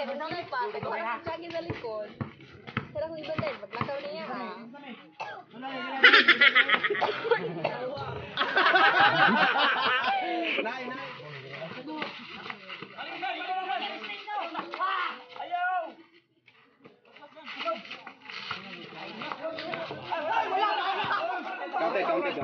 kaya kung nangay pa, parang kagi sa likod. Pero kung iba tayo, maglakaw niya ha. Counted.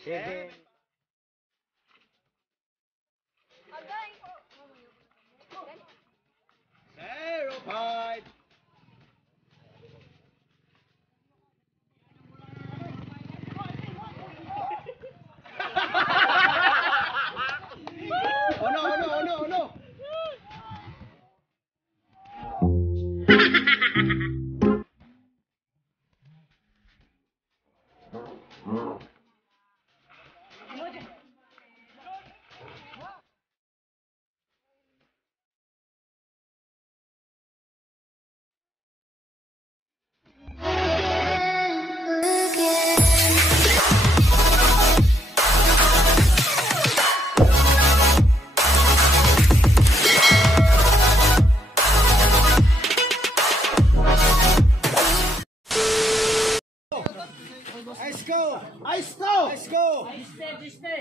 Sige. 0-5. Oh no.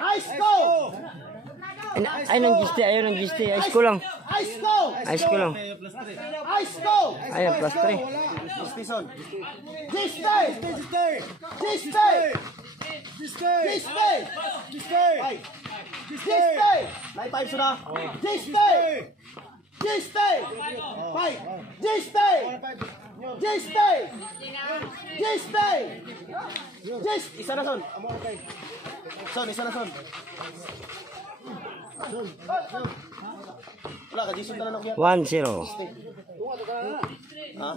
Ice go! Ayaw ng giste. Ice ko lang. Ice go! Ayaw, plus 3. Isa na son. Isa na son. Wala ka, Jason na lang 1-0. Ha?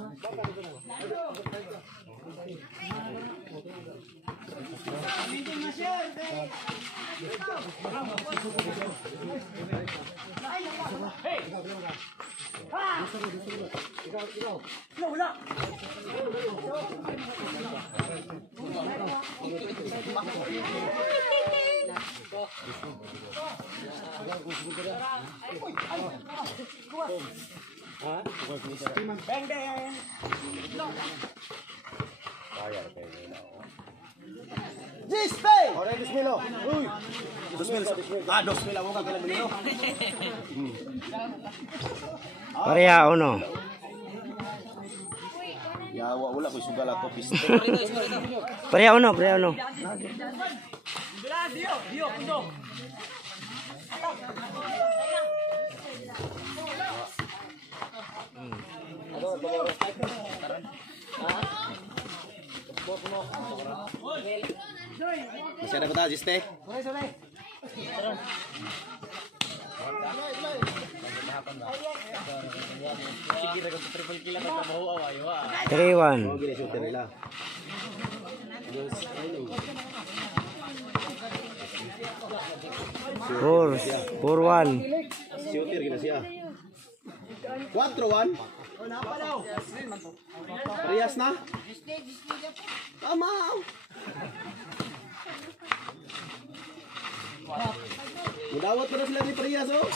Ahora 2,000. Uy. 2,000. 2,000 ako ka kailan nilo. Pareha o no? Yawa wala ko sugal ako piste. Pareha o no? Masih ada kota Jiste? Three one. 4-1. Shooter gila siya. 4-1. Rias na? Tama. Mudawat pa na sila ni Prias oh.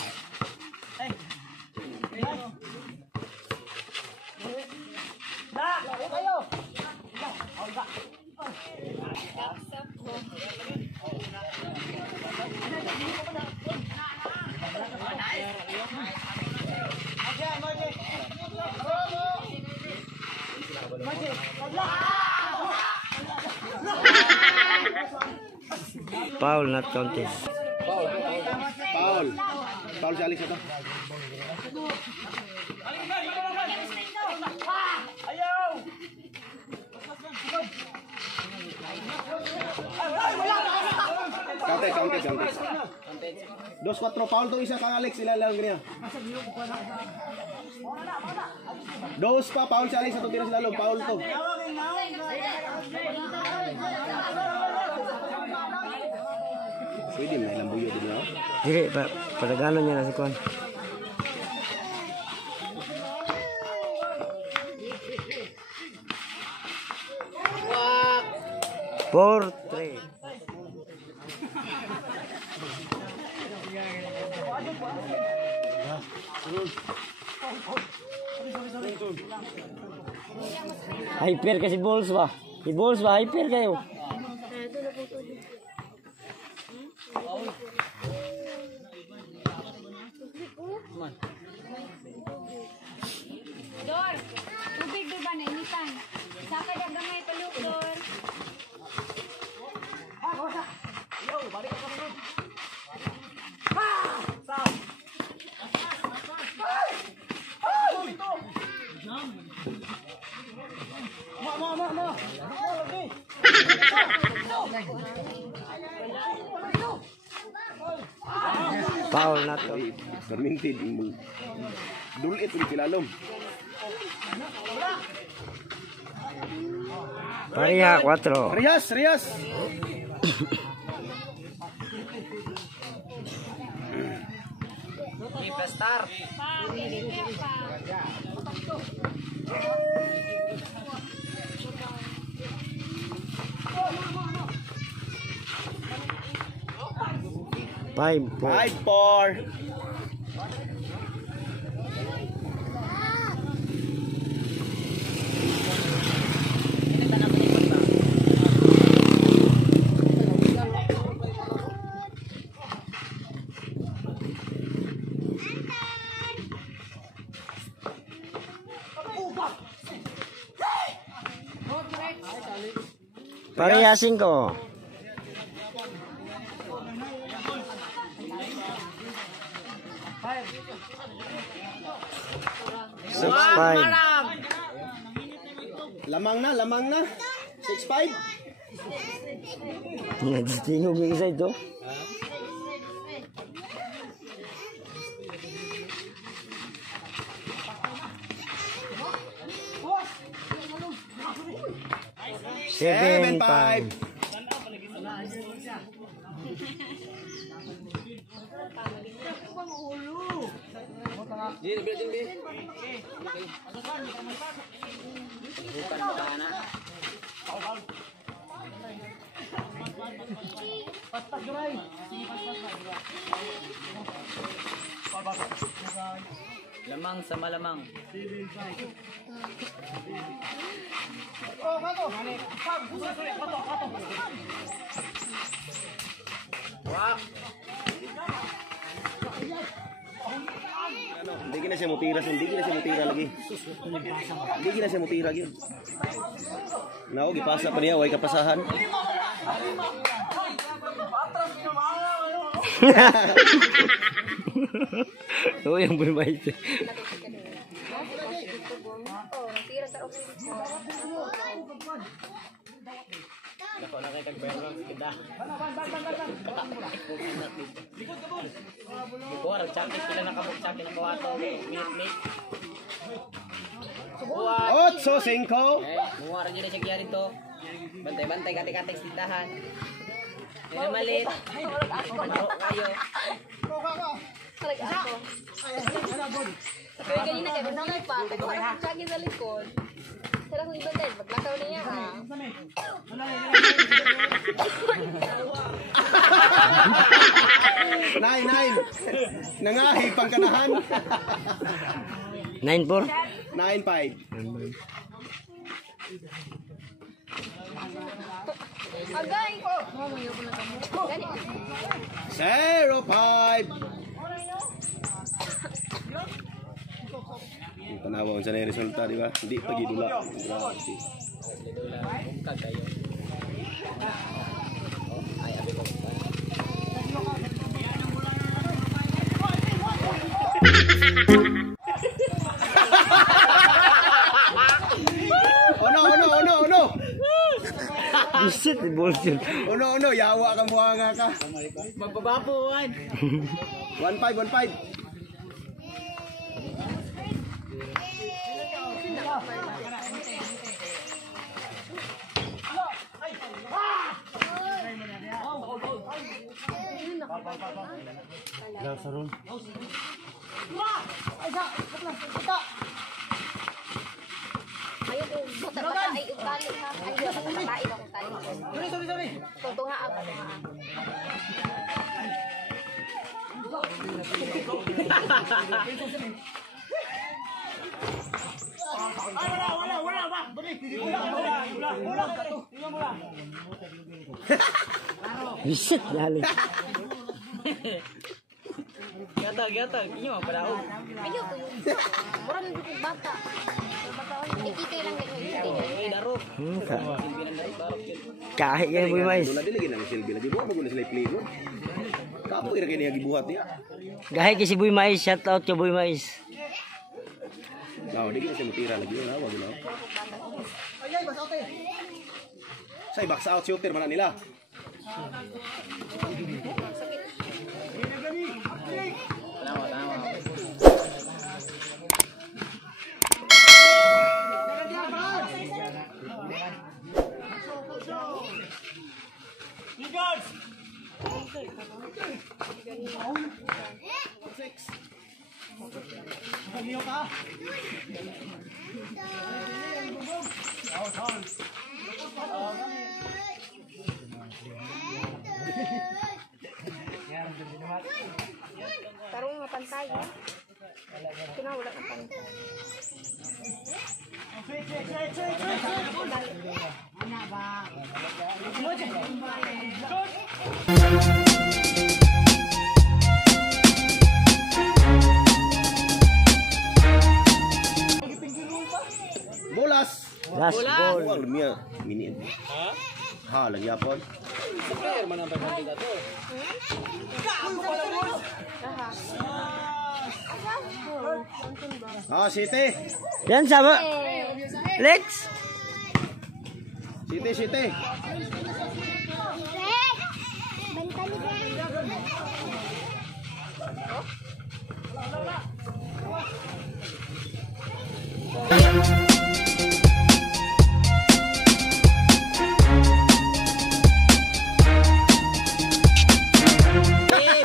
Foul, not counted. Foul si Alex ito. Counted. 2-4 foul to isa kang Alex, sila lang ganyan. 2 pa foul si Alex, ito tira sila lang, foul to. Pwede na ilang buyo din no? Dili, padaganon niya na si Kwan. Four, three. Hyper kasi balls ba? Si balls ba? Hyper kayo. Dor, tubig doon ba na initan? Saka yung gamay paluk, Dor. Foul na to. Perminted mo. Dulit ulit kilalom. Pareha, 4. Rias, Rias. Five, four. 5-4. Pareha, 5. 6-5. Lamang na. 6-5. Nagsitingog yung isa ito. Seven, 7-5. five. Lamang sa malamang. Hindi na siya mutira lagi. Hindi na siya mutira gyud. Nao gipasa pa niya way kapasahan. Oo, yung bulmay siya. Oh, natira sa office ko. Ako na kay kag-viral kita. Buwar, chakis pila na kabuk chakis na kawato. Minute. Buwar. 8-5. Buwar dyan na siya kaya rito. Bantay-bantay, kati-kati sa tindahan. Yan malit. Ano kayo? Talaga ako. Kaya kanina kayo, nangay pa. Parang tsagi sa likod. Pero kung iba tayo, maglakaw na yan ha. Nine. Nangahi pang kanahan. 9-4. 9-5. Agay! Mamayo ko na kamo. Gani. 0-5. Tanawa sa na resulta, di ba? Hindi pagi dula. Bungkag kayo. Ono. Isit, bullshit. Ono, yawa kang buhanga ka. Magbabapuan. 1-5. Ayun, bata-bata ay utali ha. Ayun, bata-bata ang utali. Sorry. Tutungaan. Bisit lalo. Gatag. Inyo ang padaog. Ayun, murang bata. Ikikay lang ganyan. Ay, daro. Kahit yan boy mais. Wala dili ginang silbi lagi buhat mo na sila play mo. Kapo ira kini gibuhat niya. Kahit kasi boy mais, shout out kay boy mais. Nah, di kita mutira lagi na wag na. Say box out shooter mana nila. Tarong nga pantay. Kinawala ng pantay. Bolas. Last goal. Wal miya mini. Ha, lagi apa? Ah, Siti. Yan sama. Lex. Siti.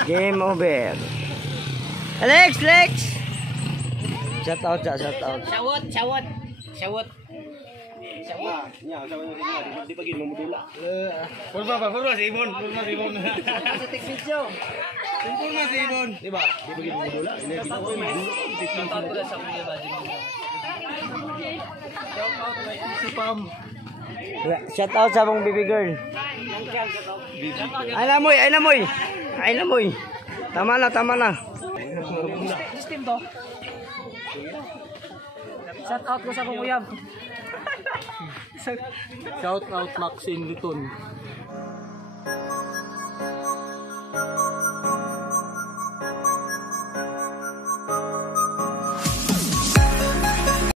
Game over. Lex. Shout out. Sawot. Nya, sama di pagi mo mudula. Purba si Ibon. Sa tek video. Purba si Ibon. Di ba? Di pagi mo mudula. Ini ginawa mo. Tawag ko sa mga ba. Shout out sa mong baby girl. Ay namoy. Tama na. System to. Shout out ko sa kukuyab. Shout out Maxine Luton.